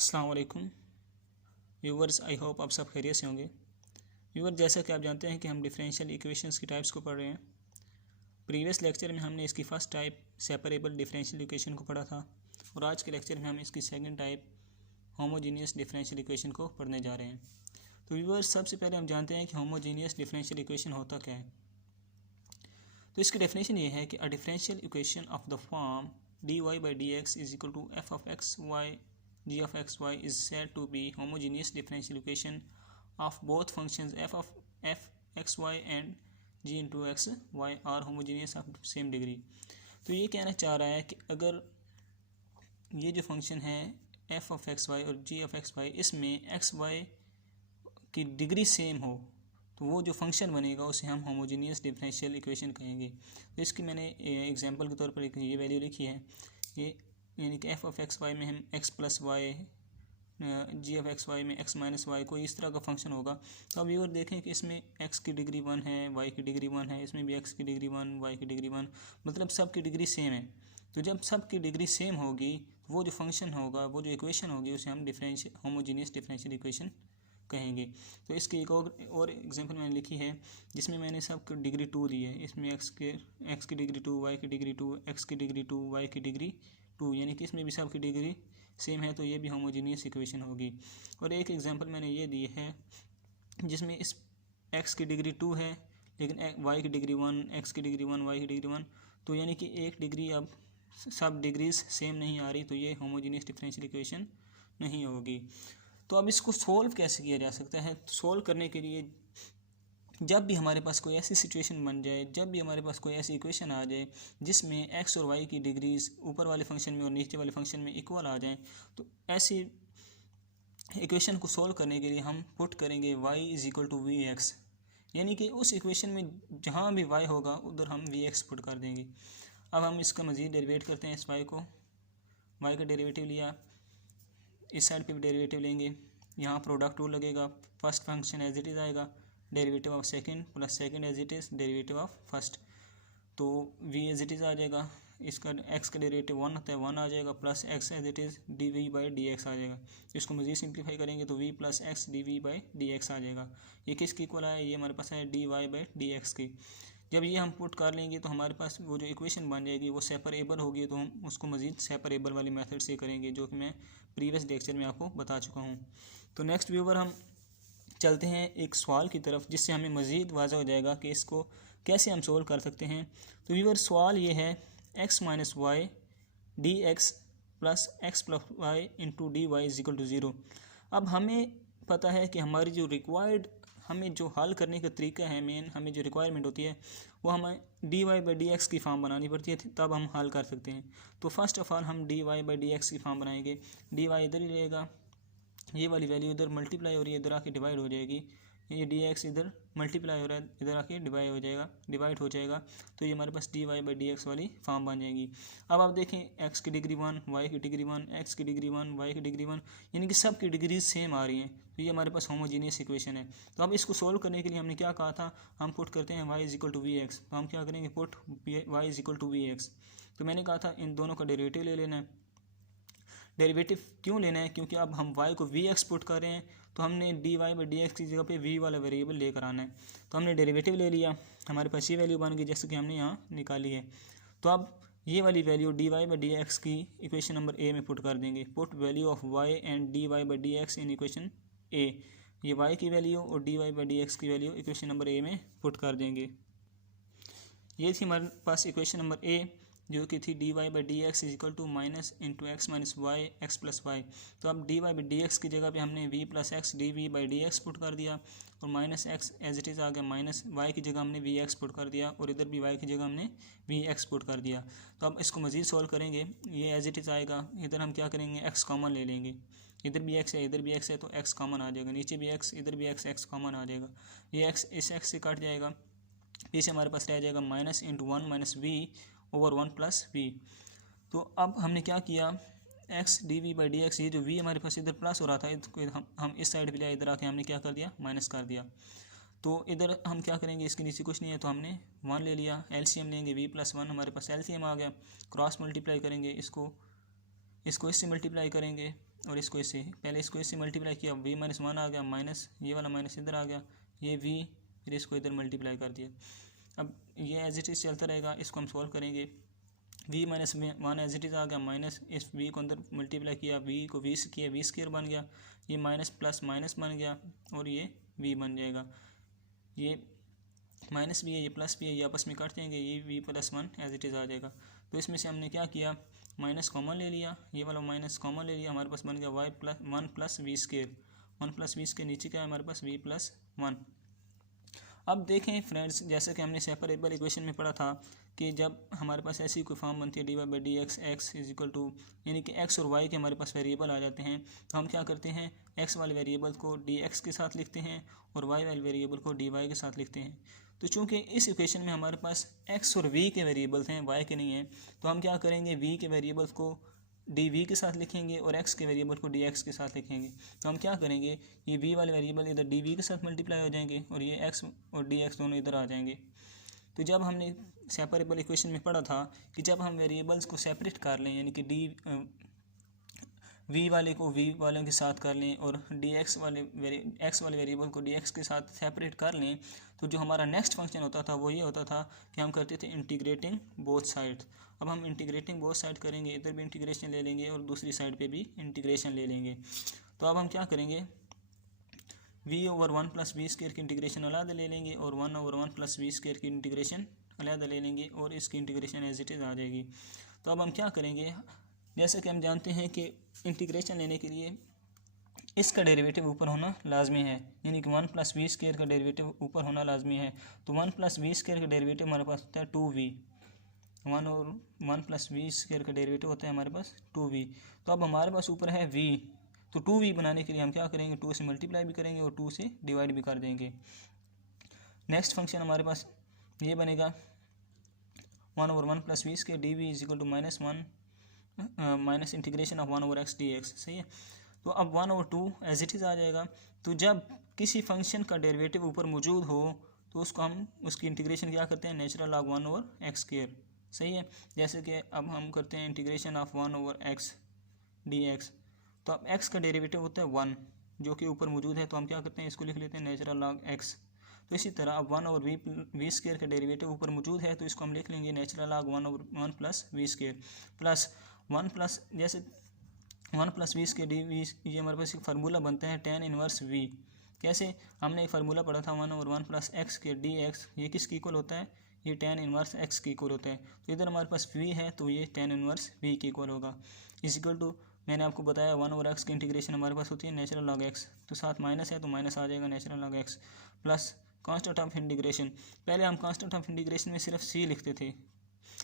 अस्सलाम वालेकुम viewers, I hope आप सब खैरियत से होंगे। व्यूवर, जैसा कि आप जानते हैं कि हम डिफरेंशियल इक्वेशंस की टाइप्स को पढ़ रहे हैं। प्रीवियस लेक्चर में हमने इसकी first type separable differential equation को पढ़ा था और आज के लेक्चर में हम इसकी second type homogeneous differential equation को पढ़ने जा रहे हैं। तो व्यूवर्स, सबसे पहले हम जानते हैं कि होमोजीनियस डिफरेंशियल इक्वेशन होता क्या है। तो इसकी डेफिनेशन ये है कि a differential equation of the form dy/dx is equal to f of x y g of x y is said to be homogeneous differential equation of both functions f of f x y and g into x y are homogeneous of same degree। तो ये कहना चाह रहा है कि अगर ये जो फंक्शन है f of x y और g of x y, इसमें x y की डिग्री सेम हो तो वो जो फंक्शन बनेगा उसे हम होमोजीनियस डिफरेंशियल इक्वेशन कहेंगे। तो इसकी मैंने एग्जांपल के तौर पर एक ये वैल्यू लिखी है, ये यानी कि f ऑफ एक्स वाई में हम x plus y, g of x y में x माइनस वाई, कोई इस तरह का फंक्शन होगा। तो अब व्यूअर देखें कि इसमें x की डिग्री 1 है, y की डिग्री 1 है, इसमें भी x की डिग्री 1, y की डिग्री 1, मतलब सब की डिग्री सेम है। तो जब सब की डिग्री सेम होगी तो वो जो फंक्शन होगा, वो जो इक्वेशन होगी, उसे हम होमोजीनियस डिफरेंशियल इक्वेशन कहेंगे। तो इसकी एक और एग्जांपल मैंने लिखी है जिसमें मैंने सब डिग्री 2 ली है। इसमें x की डिग्री 2, y की डिग्री 2, x की डिग्री 2, y की डिग्री 2, यानी कि इसमें भी सब की डिग्री सेम है, तो ये भी होमोजीनियस इक्वेशन होगी। और एक एग्जांपल मैंने ये दी है जिसमें इस x की डिग्री 2 है लेकिन y की डिग्री 1, x की डिग्री 1, y की डिग्री 1, तो यानी कि एक डिग्री अब सब डिग्रीज सेम नहीं आ रही, तो ये होमोजीनियस डिफरेंशियल इक्वेशन नहीं होगी। तो अब इसको सोल्व कैसे किया जा सकता है? तो सोल्व करने के लिए जब भी हमारे पास कोई ऐसी सिचुएशन बन जाए, जब भी हमारे पास कोई ऐसी इक्वेशन आ जाए जिसमें x और y की डिग्रीज ऊपर वाले फंक्शन में और नीचे वाले फंक्शन में इक्वल आ जाएं, तो ऐसी इक्वेशन को सोल्व करने के लिए हम पुट करेंगे y is equal to v x, यानी कि उस इक्वेशन में जहाँ भी y होगा उधर हम वी एक्स पुट कर देंगे। अब हम इसका मज़ीद डेरिवेट करते हैं। इस y को, y का डेरिवेटिव लिया, इस साइड पे भी डेरिवेटिव लेंगे, यहाँ प्रोडक्ट रूल लगेगा, first function as it is आएगा, derivative of second plus second as it is derivative of first, तो v एज इट इज़ आ जाएगा। इसका x का डेरिवेटिव 1 होता है, 1 आ जाएगा, plus x as it is dv/dx आ जाएगा। इसको मज़ीद सिंप्लीफाई करेंगे तो v प्लस एक्स dv/dx आ जाएगा। ये किसकी इक्वल है? ये हमारे पास है dy/dx की। जब ये हम पुट कर लेंगे तो हमारे पास वो जो इक्वेशन बन जाएगी वो सेपरेबल होगी, तो हम उसको मज़ीद सेपरेबल वाली मेथड से करेंगे, जो कि मैं प्रीवियस लेक्चर में आपको बता चुका हूँ। तो नेक्स्ट व्यूवर, हम चलते हैं एक सवाल की तरफ जिससे हमें मज़ीद वाज़ह हो जाएगा कि इसको कैसे हम सोल्व कर सकते हैं। तो व्यूवर, सवाल ये है x minus y d x plus x plus y into d y is equal to 0। अब हमें पता है कि हमारी जो रिक्वायर्ड, हमें जो हल करने का तरीका है, मेन हमें जो रिक्वायरमेंट होती है वो हमें dy/dx की फॉर्म बनानी पड़ती है, तब हम हल कर सकते हैं। तो फर्स्ट ऑफ ऑल हम dy/dx की फॉर्म बनाएंगे। dy इधर ही रहेगा, ये वाली वैल्यू इधर मल्टीप्लाई हो रही है, इधर आके डिवाइड हो जाएगी, ये dx इधर मल्टीप्लाई हो रहा है, इधर आके डिवाइड हो जाएगा, तो ये हमारे पास dy/dx वाली फॉर्म बन जाएगी। अब आप देखें x की डिग्री 1, y की डिग्री 1, x की डिग्री 1, y की डिग्री 1, यानी कि सब की डिग्रीज सेम आ रही हैं, तो ये हमारे पास होमोजीनियस इक्वेशन है। तो अब इसको सोल्व करने के लिए हमने क्या कहा था, हम पुट करते हैं y is equal to v x. तो हम क्या करेंगे, put y is equal to v x. तो मैंने कहा था इन दोनों का डेरिवेटिव ले लेना है। डेरिवेटिव क्यों लेना है? क्योंकि अब हम y को वी एक्स पुट कर रहे हैं, तो हमने dy/dx की जगह पे v वाला वेरिएबल लेकर आना है। तो हमने डेरिवेटिव ले लिया, हमारे पास ये वैल्यू बन गई जैसे कि हमने यहाँ निकाली है। तो अब ये वाली वैल्यू dy/dx की इक्वेशन नंबर ए में पुट कर देंगे। Put value of y and dy/dx in equation A, ये y की वैल्यू और dy/dx की वैल्यू इक्वेशन नंबर ए में पुट कर देंगे। ये थी हमारे पास इक्वेशन नंबर ए, जो कि थी dy/dx is equal to minus into x minus y x plus y. तो अब dy/dx की जगह पे हमने v plus x dv/dx put कर दिया, और minus X as it is आ गया, माइनस y की जगह हमने vx पुट कर दिया, और इधर भी y की जगह हमने vx पुट कर दिया। तो अब इसको मज़ीद सॉल्व करेंगे, ये एज इट इज़ आएगा, इधर हम क्या करेंगे, x कॉमन ले लेंगे, इधर भी x है, इधर भी x है, तो x कॉमन आ जाएगा, नीचे भी x, इधर भी x कॉमन आ जाएगा, ये x इस x से कट जाएगा, पीछे हमारे पास रह जाएगा minus into 1 minus v over 1 plus v. तो अब हमने क्या किया, x dv/dx, ये जो v हमारे पास इधर प्लस हो रहा था, हम इस साइड पे लिया, इधर आके हमने क्या कर दिया, माइनस कर दिया। तो इधर हम क्या करेंगे, इसके नीचे कुछ नहीं है, तो हमने 1 ले लिया, एलसीएम लेंगे, v प्लस 1 हमारे पास एलसीएम आ गया, क्रॉस मल्टीप्लाई करेंगे, इसको इससे मल्टीप्लाई करेंगे, और इसको इससे, पहले इसको इससे मल्टीप्लाई किया, v माइनस वन आ गया, माइनस ये वाला माइनस इधर आ गया, ये v, फिर इसको इधर मल्टीप्लाई कर दिया। अब ये एज इट इज़ चलता रहेगा, इसको हम सॉल्व करेंगे। v minus one as it is आ गया, माइनस इस v को अंदर मल्टीप्लाई किया, v को v से किया, v स्क्वायर बन गया, ये माइनस प्लस माइनस बन गया और ये v बन जाएगा। ये माइनस भी है, ये प्लस भी है, ये आपस में काट जाएंगे, ये v plus one as it is आ जाएगा। तो इसमें से हमने क्या किया, माइनस कॉमन ले लिया, ये वाला माइनस कॉमन ले लिया, हमारे पास बन गया y plus one plus we square. One plus we square नीचे क्या है हमारे पास, v प्लस वन। अब देखें फ्रेंड्स, जैसे कि हमने सेपरेबल इक्वेशन में पढ़ा था कि जब हमारे पास ऐसी कोई फॉर्म बनती है d y by d x, x is equal to, यानी कि एक्स और वाई के हमारे पास वेरिएबल आ जाते हैं, तो हम क्या करते हैं, एक्स वाले वेरिएबल को डी एक्स के साथ लिखते हैं और वाई वाले वेरिएबल को डी वाई के साथ लिखते हैं। तो चूंकि इस इक्वेशन में हमारे पास एक्स और वी के वेरिएबल्स हैं, वाई के नहीं हैं, तो हम क्या करेंगे, वी के वेरिएबल्स को डी वी के साथ लिखेंगे और एक्स के वेरिएबल को डी एक्स के साथ लिखेंगे। तो हम क्या करेंगे, ये वी वाले वेरिएबल इधर डी वी के साथ मल्टीप्लाई हो जाएंगे और ये एक्स और डी एक्स दोनों इधर आ जाएंगे। तो जब हमने सेपरेबल इक्वेशन में पढ़ा था कि जब हम वेरिएबल्स को सेपरेट कर लें, यानी कि वी वाले को वी वालों के साथ कर लें और एक्स वाले वेरिएबल को डी एक्स के साथ सेपरेट कर लें, तो जो हमारा नेक्स्ट फंक्शन होता था वो ये होता था कि हम करते थे इंटीग्रेटिंग बोथ साइड। अब हम इंटीग्रेटिंग बोथ साइड करेंगे, इधर भी इंटीग्रेशन ले लेंगे और दूसरी साइड पे भी इंटीग्रेशन ले लेंगे। तो अब हम क्या करेंगे, v over one plus we square की इंटीग्रेशन अलग ले लेंगे और one over one plus we square की इंटीग्रेशन अलग ले लेंगे और इसकी इंटीग्रेशन एज इट इज़ आ जाएगी। तो अब हम क्या करेंगे, जैसे कि हम जानते हैं कि इंटीग्रेशन लेने के लिए इसका डेरिवेटिव ऊपर होना लाजमी है, यानी कि वन प्लस वी स्क्वायर का डेरिवेटिव ऊपर होना लाजमी है। तो वन प्लस वी स्क्वायर का डेरिवेटिव हमारे पास होता है टू वी, वन और वन प्लस वी स्क्वायर का डेरिवेटिव होता है हमारे पास टू वी। तो अब हमारे पास ऊपर है वी, तो टू वी बनाने के लिए हम क्या करेंगे, टू से मल्टीप्लाई भी करेंगे और टू से डिवाइड भी कर देंगे। नेक्स्ट फंक्शन हमारे पास ये बनेगा one over one plus we square D V is equal to minus one minus integration of one over X D X, सही है। तो अब one over two as it is आ जाएगा। तो जब किसी फंक्शन का डेरिवेटिव ऊपर मौजूद हो तो उसको हम उसकी इंटीग्रेशन क्या करते हैं, natural log one over X square, सही है। जैसे कि अब हम करते हैं integration of one over X D x, तो अब एक्स का डेरिवेटिव होता है वन जो कि ऊपर मौजूद है, तो हम क्या करते हैं, इसको लिख लेते हैं नेचुरल लॉग एक्स। तो इसी तरह अब वन ओवर वी स्क्वायर का डेरिवेटिव ऊपर मौजूद है, तो इसको हम लिख लेंगे natural log one over one plus we square plus one plus, जैसे one plus we square D V, ये हमारे पास एक फार्मूला बनता है टेन इनवर्स वी। कैसे, हमने एक फार्मूला पढ़ा था one over one plus x के डी एक्स, ये किसकी इक्वल होता है, ये टेन इनवर्स एक्स की इक्वल होता है। तो इधर हमारे पास वी है तो ये टेन इनवर्स वी की इक्वल होगा। इज इक्वल टू, मैंने आपको बताया वन ओवर एक्स की इंटीग्रेशन हमारे पास होती है नेचुरल लॉग एक्स, तो साथ माइनस है तो माइनस आ जाएगा natural log x plus constant of integration. पहले हम कांस्टेंट ऑफ इंटीग्रेशन में सिर्फ सी लिखते थे,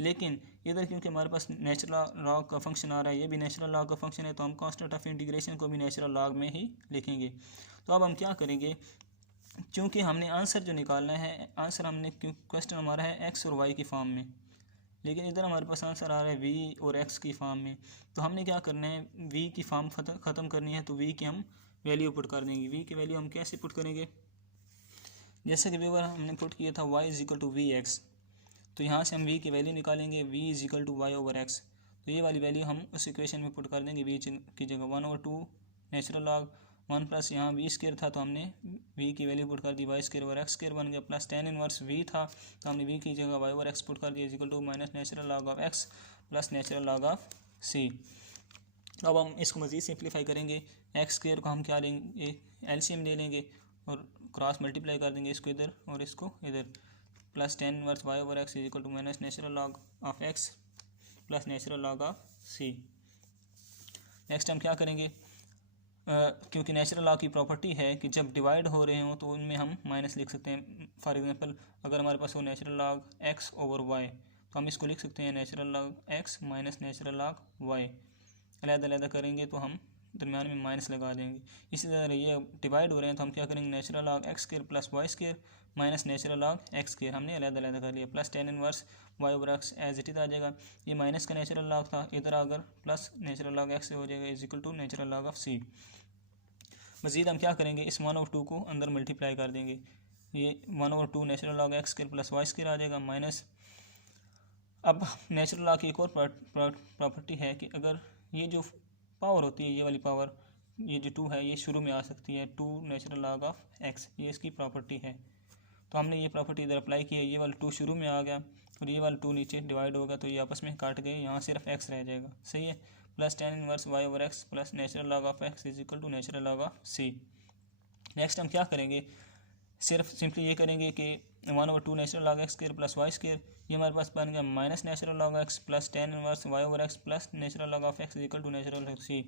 लेकिन इधर क्योंकि हमारे पास नेचुरल लॉग का फंक्शन आ रहा है, ये भी नेचुरल लॉग का फंक्शन है, तो हम कांस्टेंट ऑफ इंटीग्रेशन को भी नेचुरल लॉग में ही लिखेंगे। तो अब हम क्या करेंगे, क्योंकि हमने आंसर जो निकालना है, आंसर हमने क्वेश्चन हमारा है एक्स और वाई की फॉर्म में, लेकिन इधर हमारे पास आंसर आ रहा है वी और एक्स की फॉर्म में। तो हमने क्या करना है, वी की फॉर्म ख़त्म करनी है, तो वी की हम वैल्यू पुट कर देंगे। वी की वैल्यू हम कैसे पुट करेंगे, जैसे कि व्यूअर हमने पुट किया था y is equal to v x, तो यहाँ से हम v की वैल्यू निकालेंगे v is equal to y over x. तो ये वाली वैल्यू हम उस इक्वेशन में पुट कर देंगे, v की जगह one over two natural log one plus यहाँ वी स्क्वायर था तो हमने v की वैल्यू पुट कर दी, Y square over X square बन गया, प्लस टेन इनवर्स v था तो हमने v की जगह वाई ओवर एक्स पुट कर दिया, is equal to minus natural log of x plus natural log of C. अब हम इसको मज़ीद सिंप्लीफाई करेंगे, एक्स स्क्वायर को हम क्या लेंगे, एलसीएम ले लेंगे और क्रॉस मल्टीप्लाई कर देंगे, इसको इधर और इसको इधर, plus tan inverse Y over x is equal to minus natural log of x plus natural log of c. Next हम क्या करेंगे, क्योंकि नेचुरल लॉग की प्रॉपर्टी है कि जब डिवाइड हो रहे हों तो उनमें हम माइनस लिख सकते हैं। फॉर एग्जांपल अगर हमारे पास हो natural log x over y, तो हम इसको लिख सकते हैं natural log x minus natural log y. अलग-अलग करेंगे तो हम दरम्यान में माइनस लगा देंगे। इसी तरह ये डिवाइड हो रहे हैं तो हम क्या करेंगे, natural log x square plus Y square minus natural log x square, हमने अलग-अलग कर लिया, plus tan inverse Y over X as it is आ जाएगा। ये माइनस का नेचुरल लॉग था, इधर अगर प्लस नेचुरल लॉग एक्स से हो जाएगा is equal to natural log of C. मज़ीद हम क्या करेंगे, इस वन ओवर टू को अंदर मल्टीप्लाई कर देंगे, ये one over two natural log x square plus Y square आ जाएगा माइनस। अब नेचुरल लॉग की एक और प्रॉपर्टी है कि अगर ये जो पावर होती है, ये वाली पावर, ये जो 2 है ये शुरू में आ सकती है, 2 नेचुरल लॉग ऑफ एक्स, ये इसकी प्रॉपर्टी है। तो हमने ये प्रॉपर्टी इधर अप्लाई की है, ये वाला 2 शुरू में आ गया और ये वाला 2 नीचे डिवाइड होगा, तो ये आपस में काट गए, यहाँ सिर्फ x रह जाएगा, सही है। Plus tan inverse y over x plus natural log of x is equal to natural log of c। Next हम क्या करेंगे, सिर्फ सिंपली ये करेंगे कि 1/2 natural log x square plus Y square, ये हमारे पास बन गया minus natural log x plus tan inverse y over x plus natural log of x is equal to natural log c।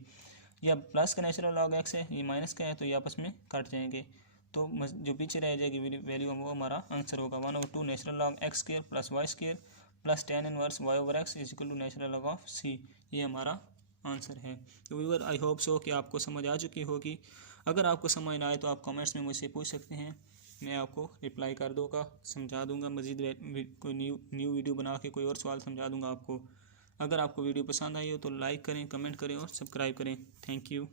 ये अब प्लस का नेचुरल लॉग एक्स है, ये माइनस का है, तो ये आपस में कट जाएंगे, तो जो पीछे रह जाएगी वैल्यू वो हमारा आंसर होगा 1/2 natural log x square plus Y square plus tan inverse y over x is equal to natural log of c, ये हमारा आंसर है। तो व्यूअर आई होप सो कि आपको समझ आ चुकी होगी। अगर आपको समझ ना आए तो आप कमेंट्स में मुझसे पूछ सकते हैं, मैं आपको रिप्लाई कर दूँगा, समझा दूँगा, मज़ीद कोई न्यू वीडियो बना के कोई और सवाल समझा दूँगा आपको। अगर आपको वीडियो पसंद आई हो तो लाइक करें, कमेंट करें और सब्सक्राइब करें। Thank you.